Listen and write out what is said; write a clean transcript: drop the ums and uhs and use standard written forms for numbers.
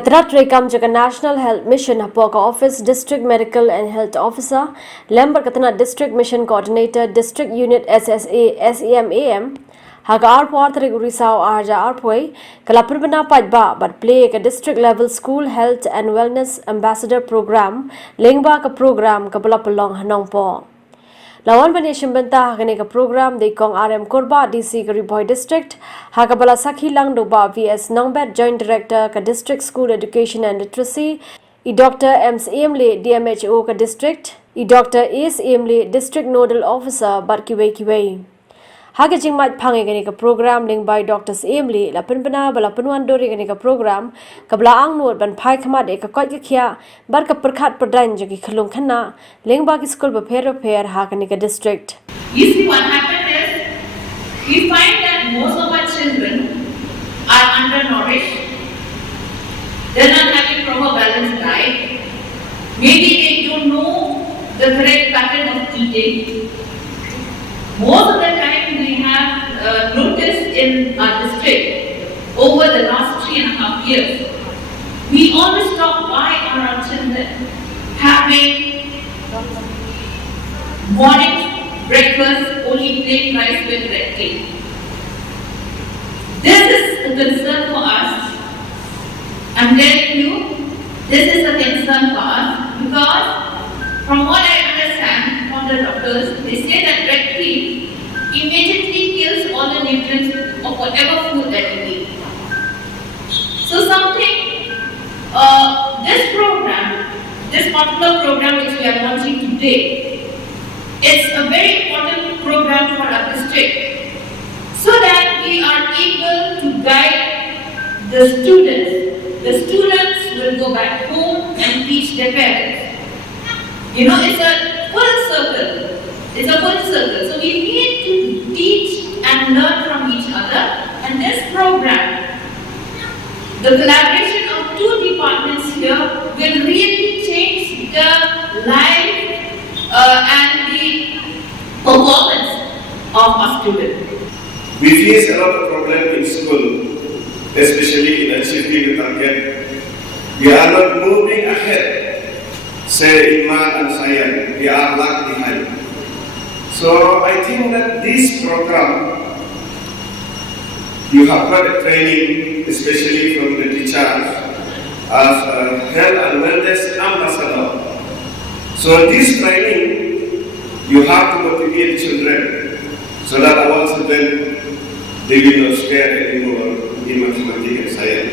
treikam jaga National Health Mission hapoh Office District Medical and Health Officer, lembar District Mission Coordinator, District Unit SSA-SEMAM, haga arpoh tarik Risaw arja Bhoi, pynbna paidbah but Plie District Level School Health and Wellness Ambassador Program, lyngba program pynlong Nongpoh. Lawan Banation Mynta Hagane program de Kong RM Korba DC Bhoi District Hagabala Sakhi Lang Doba VS Nongpoh Joint Director ka District School Education and Literacy Dr. M.S.A.M.L. DMHO ka District Dr. A.S.A.M.L. District Nodal Officer Barkiwei Haga jingmat phange gani ka program ling by Dr. S.A.M.L. la pynbna bala pynwan dori gani ka program kabla ang nur ban phai khama de ka koi khia bar ka prakhat pradan jagi khlung khanna ling ba ki school ba pher ha gani ka district. You see, what happened is we find that most of our children are undernourished. They're not having proper balanced diet. Maybe they don't know the correct pattern of eating. Most of the time we have noticed in our district over the last 3.5 years, we always talk why are our children having morning breakfast only plain rice with red cake. This is a concern for us. I'm telling you, this is a concern for us because from what I understand from the doctors, they say that red cake immediately kills all the nutrients of whatever food that you eat. So this particular program which we are launching today, it's a very important program for our district so that we are able to guide the students. The students will go back home and teach their parents. You know, it's a full circle. It's a full circle. So we need to teach and learn from each other. And this program, the collaboration of two departments here will really change the life and the performance of our students. We face a lot of problems in school, especially in achieving the target. We are not moving ahead, say in math and science, we are lag behind. So I think that this program, you have got a training, especially from the teachers, as a health and wellness ambassador. So this training, you have to motivate children, so that our children, they will not scare anymore in mathematics and science.